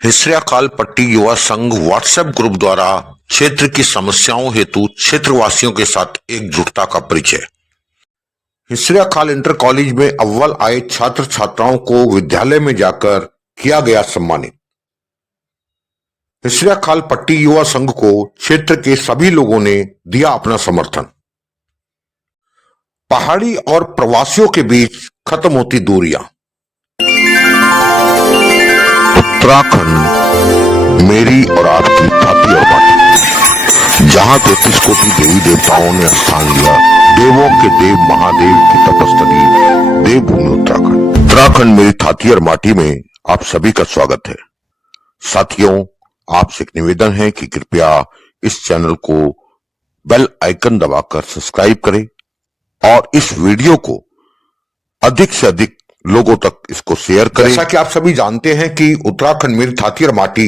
हिसरियाखाल पट्टी युवा संघ व्हाट्सएप ग्रुप द्वारा क्षेत्र की समस्याओं हेतु क्षेत्रवासियों के साथ एकजुटता का परिचय। हिसरियाखाल इंटर कॉलेज में अव्वल आए छात्र छात्राओं को विद्यालय में जाकर किया गया सम्मानित। हिसरियाखाल पट्टी युवा संघ को क्षेत्र के सभी लोगों ने दिया अपना समर्थन। पहाड़ी और प्रवासियों के बीच खत्म होती दूरियां। उत्तराखंड मेरी और आपकी छाती और माटी, जहां 33 कोटि देवी देवताओं ने स्थान लिया। देवों के देव महादेव की तपस्थली देवभूमि उत्तराखंड। उत्तराखंड मेरी छाती और माटी में आप सभी का स्वागत है। साथियों, आपसे एक निवेदन है कि कृपया इस चैनल को बेल आइकन दबाकर सब्सक्राइब करें और इस वीडियो को अधिक से अधिक लोगों तक इसको शेयर करें। जैसा कि आप सभी जानते हैं कि उत्तराखंड मेरी छाती और माटी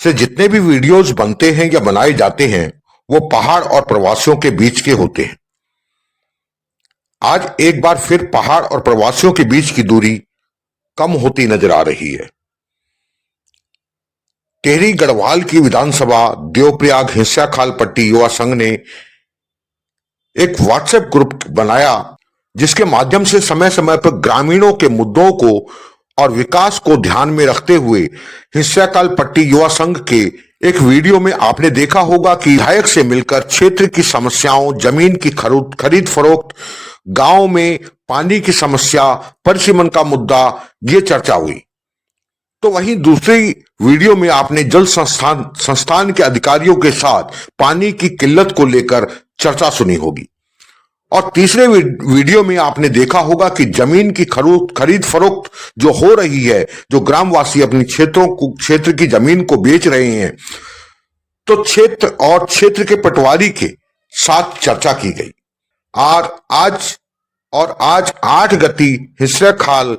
से जितने भी वीडियोस बनते हैं या बनाए जाते हैं वो पहाड़ और प्रवासियों के बीच के होते हैं। आज एक बार फिर पहाड़ और प्रवासियों के बीच की दूरी कम होती नजर आ रही है। टेहरी गढ़वाल की विधानसभा देवप्रयाग हिसरियाखाल पट्टी युवा संघ ने एक व्हाट्सएप ग्रुप बनाया जिसके माध्यम से समय समय पर ग्रामीणों के मुद्दों को और विकास को ध्यान में रखते हुए हिसरियाखाल पट्टी युवा संघ के एक वीडियो में आपने देखा होगा कि विधायक से मिलकर क्षेत्र की समस्याओं, जमीन की खरीद फरोख्त, गांव में पानी की समस्या, परिसीमन का मुद्दा, ये चर्चा हुई। तो वहीं दूसरी वीडियो में आपने जल संस्थान के अधिकारियों के साथ पानी की किल्लत को लेकर चर्चा सुनी होगी। और तीसरे वीडियो में आपने देखा होगा कि जमीन की खरीद फरोख्त जो हो रही है, जो ग्रामवासी अपने क्षेत्र की जमीन को बेच रहे हैं, तो क्षेत्र के पटवारी के साथ चर्चा की गई। आज 8 गति हिसरियाखाल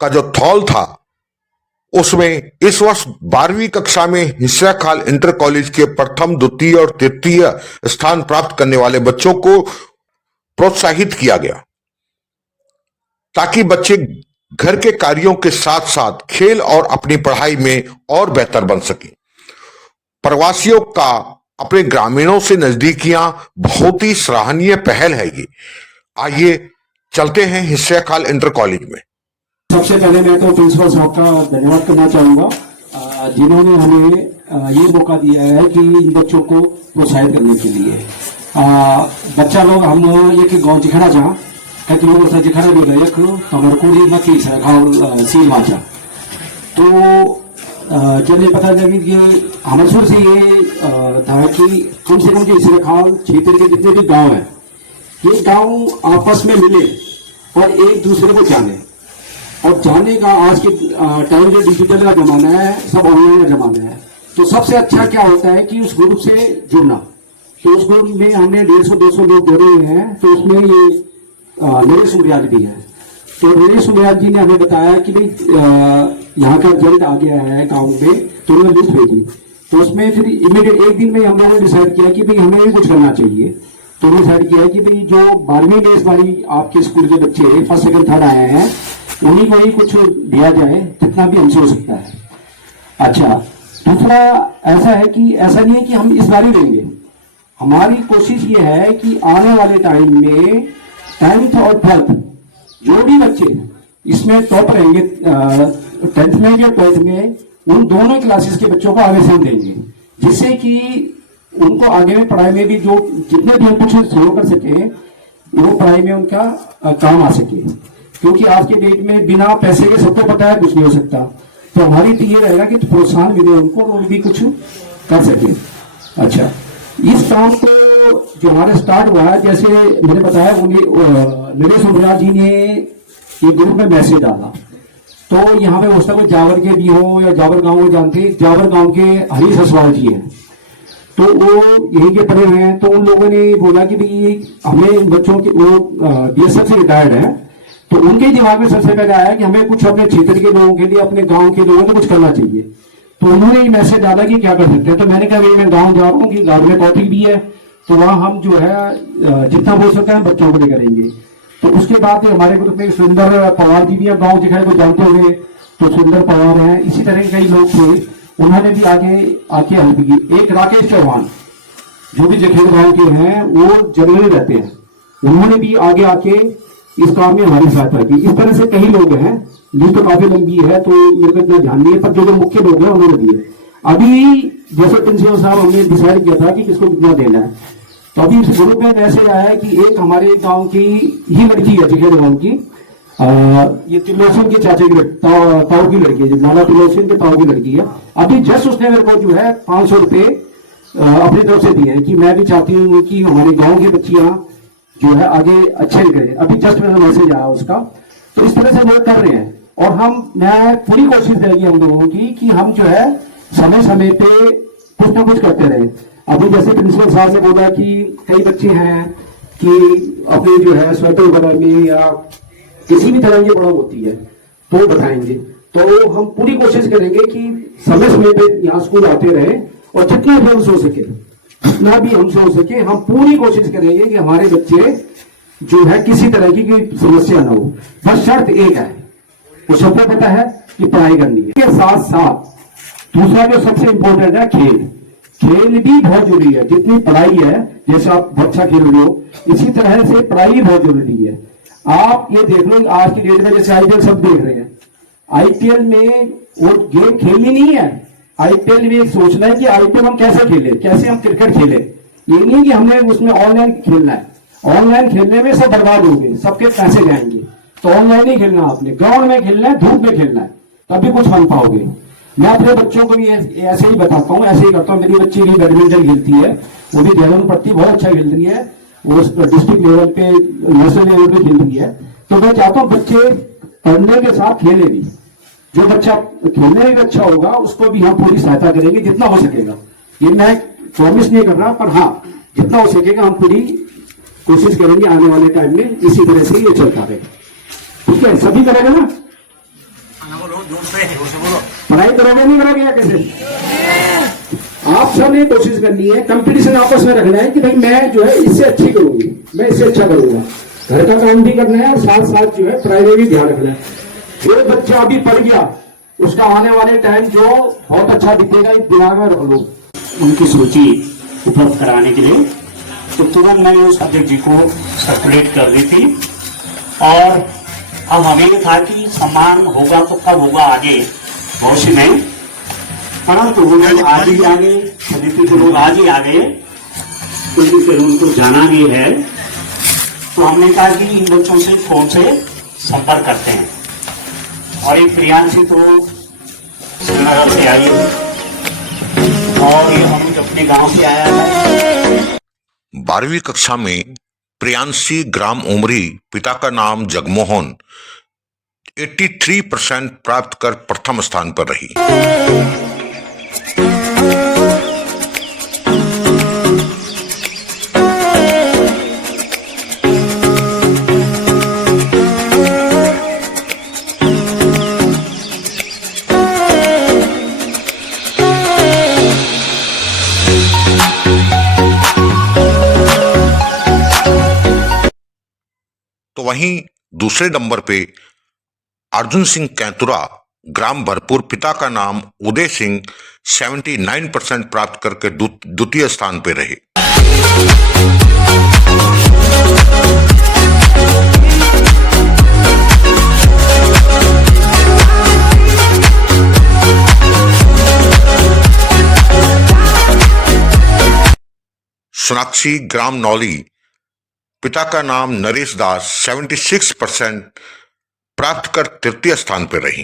का जो थॉल था उसमें इस वर्ष 12वीं कक्षा में हिसरियाखाल इंटर कॉलेज के प्रथम, द्वितीय और तृतीय स्थान प्राप्त करने वाले बच्चों को प्रोत्साहित किया गया ताकि बच्चे घर के कार्यों के साथ साथ खेल और अपनी पढ़ाई में और बेहतर बन सकें। प्रवासियों का अपने ग्रामीणों से नजदीकियां बहुत ही सराहनीय पहल है ये। आइए चलते हैं हिसरियाखाल इंटर कॉलेज में। सबसे पहले मैं तो प्रिंसिपल साहब का धन्यवाद करना चाहूंगा जिन्होंने हमें ये मौका दिया है कि इन बच्चों को प्रोत्साहित करने के लिए। बच्चा लोग हम एक गांव जिखड़ा जहाँ कई लोग जिखड़ा भी रहे कमरकुड़ी मकी खाओ सी माचा। तो जब ये पता लगी कि हमारे से ये था कि कम से कम जो हिसरियाखाल क्षेत्र के जितने भी गांव हैं, ये गांव आपस में मिले और एक दूसरे को जाने। और जाने का आज के टाइम जो डिजिटल का जमाना है, सब ऑनलाइन का जमाना है, तो सबसे अच्छा क्या होता है कि उस ग्रुप से जुड़ना। तो उस ग्रुप में हमने 150-200 लोग जुड़े हुए हैं। तो उसमें ये नरेश सुमरियाल भी है। तो नरेश सुमरियाल जी ने हमें बताया कि भाई यहाँ का रिजल्ट आ गया है गाँव में, तो उन्होंने लिस्ट भेजी। तो उसमें फिर इमीडिएट एक दिन में हम लोगों ने डिसाइड किया कि भाई हमें भी कुछ करना चाहिए। तो डिसाइड किया कि भाई जो 12वीं में इस बारी आपके स्कूल के बच्चे फर्स्ट सेकंड थर्ड आए हैं उन्हीं को ही कुछ दिया जाए जितना भी हमसे हो सकता है। अच्छा, दूसरा ऐसा है कि ऐसा नहीं है कि हम इस बार देंगे। हमारी कोशिश ये है कि आने वाले टाइम में 10th और 12th जो भी बच्चे इसमें टॉप रहेंगे 10th में या 12th में, उन दोनों क्लासेस के बच्चों को आगे से देंगे, जिससे कि उनको आगे में पढ़ाई में भी जो जितने भी कुछ सहयोग कर सके वो पढ़ाई में उनका काम आ सके। क्योंकि आज के डेट में बिना पैसे के सबको पता है कुछ नहीं हो सकता। तो हमारी तो ये रहेगा कि प्रोत्साहन मिले उनको और भी कुछ कर सके। अच्छा, इस काम को जो हमारे स्टार्ट हुआ है, जैसे मैंने बताया नरेश सुमरियाल जी ने ये ग्रुप में मैसेज डाला। तो यहाँ पे हो सकता है कोई जावर के भी हो या जावर गाँव को जानते हैं, जावर गाँव के हरीश असवाल जी हैं, तो वो यहीं के पढ़े हुए हैं। तो उन लोगों ने बोला कि भाई हमें बच्चों के, वो BSF से रिटायर्ड है, तो उनके दिमाग में सबसे पहले आया कि हमें कुछ अपने क्षेत्र के लोगों के लिए, अपने गांव के लोगों को कुछ करना चाहिए। तो उन्होंने ये मैसेज डाला कि क्या कर सकते हैं। तो मैंने कहा मैं गांव जा रहा हूँ कि गांव में कॉलेज भी है, तो वहां हम जो है जितना बोल सकते हैं बच्चों को ले करेंगे। तो उसके बाद हमारे ग्रुप में सुंदर पवार जी भी गाँव जिखा को जानते हुए, तो सुंदर पवार हैं, इसी तरह के कई लोग थे, उन्होंने भी आगे आके हेल्प की। एक राकेश चौहान जो भी जखेड़ गांव के हैं, वो जंगल में रहते हैं, उन्होंने भी आगे आके इस काम में हमारी सहायता की। इस तरह से कई लोग हैं, लिस्ट तो काफी लंबी है तो मेरे को इतना ध्यान नहीं है, पर जो मुख्य लोग हैं उन्होंने दिए। अभी जैसे प्रिंसिपल साहब हमने डिसाइड किया था कि किसको कितना देना है, तो अभी इस ग्रुप में मैसेज आया है कि एक हमारे गांव की ही लड़की है, जखेड़ गांव की, ये तिलोसिन के चाचे की ताऊ की लड़की है, नाला तिलोसिन के ताऊ की लड़की है। अभी जस्ट उसने मेरे को जो है 500 रुपए अपनी तरफ से दिए हैं कि मैं भी चाहती हूँ कि हमारे गांव की बच्चियां जो है आगे अच्छे करें। अभी जस्ट मेरा मैसेज आया उसका, तो इस तरह से लोग कर रहे हैं। और मैं पूरी कोशिश रहेगी हम लोगों की कि हम जो है समय समय पे कुछ ना कुछ करते रहे। अभी जैसे प्रिंसिपल साहब ने बोला कि कई बच्चे हैं कि अपने जो है स्वेटर वगैरह में या किसी भी तरह की प्रॉब्लम होती है तो बताएंगे, तो हम पूरी कोशिश करेंगे कि समय समय पे यहाँ स्कूल आते रहे, और जितना भी हमसे हो सके, जितना भी हमसे हो सके, हम पूरी कोशिश करेंगे कि हमारे बच्चे जो है किसी तरह की कोई समस्या ना हो। बस शर्त एक है, वो सबको पता है कि पढ़ाई करनी है। इसके साथ साथ दूसरा जो सबसे इंपॉर्टेंट है, खेल भी बहुत जरूरी है। जितनी पढ़ाई है, जैसे आप अच्छा खेल रहे हो, इसी तरह से पढ़ाई भी बहुत जरूरी है। आप ये देख लो आज की डेट में, जैसे आईपीएल सब देख रहे हैं, आईपीएल में वो गेम खेलनी नहीं है। आईपीएल में सोचना है कि आईपीएल हम कैसे खेले, कैसे हम क्रिकेट खेले। ये नहीं कि हमने उसमें ऑनलाइन खेलना है, ऑनलाइन खेलने में सब बर्बाद होंगे, सबके पैसे जाएंगे। तो ऑनलाइन ही खेलना, आपने ग्राउंड में खेलना है, धूप में खेलना है, तभी कुछ बन पाओगे। मैं अपने बच्चों को भी ऐसे ही बताता हूँ, ऐसे ही करता हूँ। मेरी बच्ची भी बैडमिंटन खेलती है, वो भी देहरादून पड़ती, बहुत अच्छा खेल रही है, वो डिस्ट्रिक्ट लेवल पे, नेशनल लेवल पे खेल रही है। तो मैं चाहता हूँ बच्चे पढ़ने के साथ खेले भी। जो बच्चा खेलने में अच्छा होगा उसको भी हम पूरी सहायता करेंगे जितना हो सकेगा। ये मैं प्रॉमिस नहीं कर रहा, पर हाँ जितना हो सकेगा हम पूरी कोशिश करेंगे आने वाले टाइम में इसी तरह से ये चलता रहे। ठीक है, सभी करेंगे ना? पढ़ाई करोगे नहीं करोगे या कैसे? आप सब ने कोशिश करनी है, कंपटीशन आपस में रखना है कि भाई मैं जो है इससे अच्छी करूंगी, मैं इससे अच्छा करूंगा। घर का काम भी करना है और साथ साथ जो है पढ़ाई में भी ध्यान रखना है। जो बच्चा अभी पढ़ गया उसका आने वाले टाइम जो बहुत अच्छा दिखेगा, एक दिमाग में रख लो। उनकी सूची उपलब्ध कराने के लिए तो तुरंत मैंने उस अध्यक्ष जी को सर्कुलेट कर दी थी। और अब हमें ये था कि सम्मान होगा तो कब होगा आगे भविष्य में, परंतु वो लोग आज ही आ गए, समिति के लोग आज ही आ गए, क्योंकि फिर उनको जाना भी है। तो हमने कहा कि इन बच्चों से फोन से संपर्क करते हैं। और एक प्रियांशी तो श्रीनगर से आई और ये हम अपने गांव से आया था। 12वीं कक्षा में प्रियांशी ग्राम उमरी, पिता का नाम जगमोहन, 83% प्राप्त कर प्रथम स्थान पर रही। तो वहीं दूसरे नंबर पे अर्जुन सिंह कैंतुरा, ग्राम भरपूर, पिता का नाम उदय सिंह, 79% प्राप्त करके द्वितीय स्थान पे रहे। सोनाक्षी, ग्राम नौली, पिता का नाम नरेश दास, 76% प्राप्त कर तृतीय स्थान पर रही।